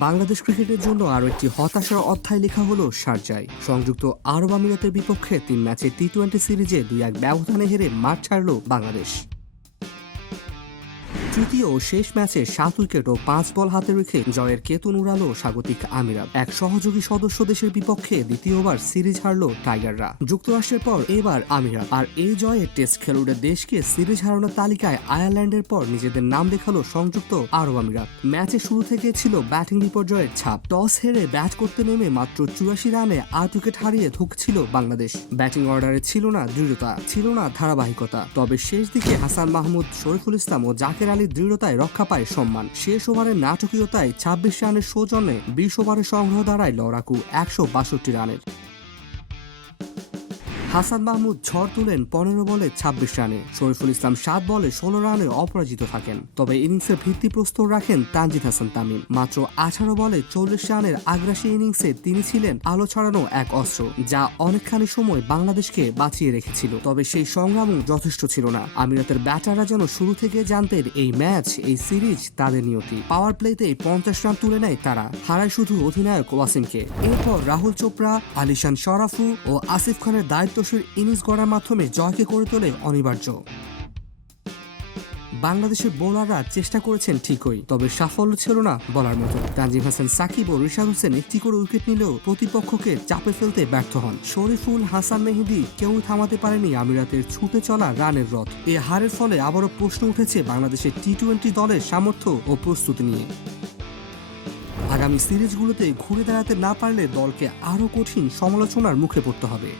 বাংলাদেশ ক্রিকেটের জন্য আরও একটি হতাশার অধ্যায় লেখা হলো শারজায়। সংযুক্ত আরব আমিরাতের বিপক্ষে 3 ম্যাচের টি-20 সিরিজে 2-1 ব্যবধানে হেরে মাঠ ছাড়ল বাংলাদেশ। তৃতীয় ও শেষ ম্যাচে 7 উইকেট ও 5 বল হাতে রেখে জয়ের কেতন উড়ালো স্বাগতিক আমিরাত। এক সহযোগী সদস্য দেশের বিপক্ষে দ্বিতীয়বার সিরিজ হারল টাইগাররা। যুক্তরাষ্ট্রের পর এবার আমিরাত, আর এই জয়ে টেস্ট খেলুড়ে দেশকে সিরিজ হারানোর তালিকায় আয়ারল্যান্ডের পর নিজেদের নাম দেখালো সংযুক্ত আরব আমিরাত। ম্যাচের শুরু থেকে ছিল ব্যাটিং বিপর্যয়ের ছাপ। টস হেরে ব্যাট করতে নেমে মাত্র 84 রানে 8 উইকেট হারিয়ে ধুঁকছিল বাংলাদেশ। ব্যাটিং অর্ডারে ছিল না দৃঢ়তা, ছিল না ধারাবাহিকতা। তবে শেষ দিকে হাসান মাহমুদ, শরীফুল ইসলাম ও জাকের আলীর দৃঢ়তায় রক্ষা পায় সম্মান। শেষ ওভারের নাটকীয়তায় 26 রানের সৌজন্যে 20 ওভারের সংগ্রহ দাঁড়ায় লড়াকু 162 রানের। হাসান মাহমুদ ঝড় তুলেন 15 বলে 26 রানে। শরীফুল ইসলাম 7 বলে 16 রানে অপরাজিত থাকেন। তবে ইনিংসের ভিত্তিপ্রস্তর রাখেন তানজিদ হাসান তামিম। মাত্র 18 বলে 40 রানের আগ্রাসী ইনিংসে তিনি ছিলেন আলো ছড়ানো এক অস্ত্র, যা অনেকখানি সময় বাংলাদেশকে বাঁচিয়ে রেখেছিল। তবে সেই সংগ্রামও যথেষ্ট ছিল না। আমিরাতের ব্যাটাররা যেন শুরু থেকে জানতেন এই ম্যাচ, এই সিরিজ তাদের নিয়তি। পাওয়ার প্লেতে 50 রান তুলে নেয় তারা, হারায় শুধু অধিনায়ক ওয়াসিমকে। এরপর রাহুল চোপড়া, আলিশান শরাফু ও আসিফ খানের দায়িত্ব ইনিংস গড়ার মাধ্যমে জয়কে করে তোলে অনিবার্য। বাংলাদেশের বোলাররা চেষ্টা করেছেন ঠিকই, তবে সাফল্য ছিল না বলার মতো। তানজিম হাসান, সাকিব ও রিশাদ হোসেন একটি করে উইকেট নিলেও প্রতিপক্ষকে চাপে ফেলতে ব্যর্থ হন। শরীফুল, হাসান মেহেদী কেউই থামাতে পারেনি আমিরাতের ছুটে চলা রানের রথ। এ হারের ফলে আবারও প্রশ্ন উঠেছে বাংলাদেশের টি-20 দলের সামর্থ্য ও প্রস্তুতি নিয়ে। আগামী সিরিজগুলোতে ঘুরে দাঁড়াতে না পারলে দলকে আরও কঠিন সমালোচনার মুখে পড়তে হবে।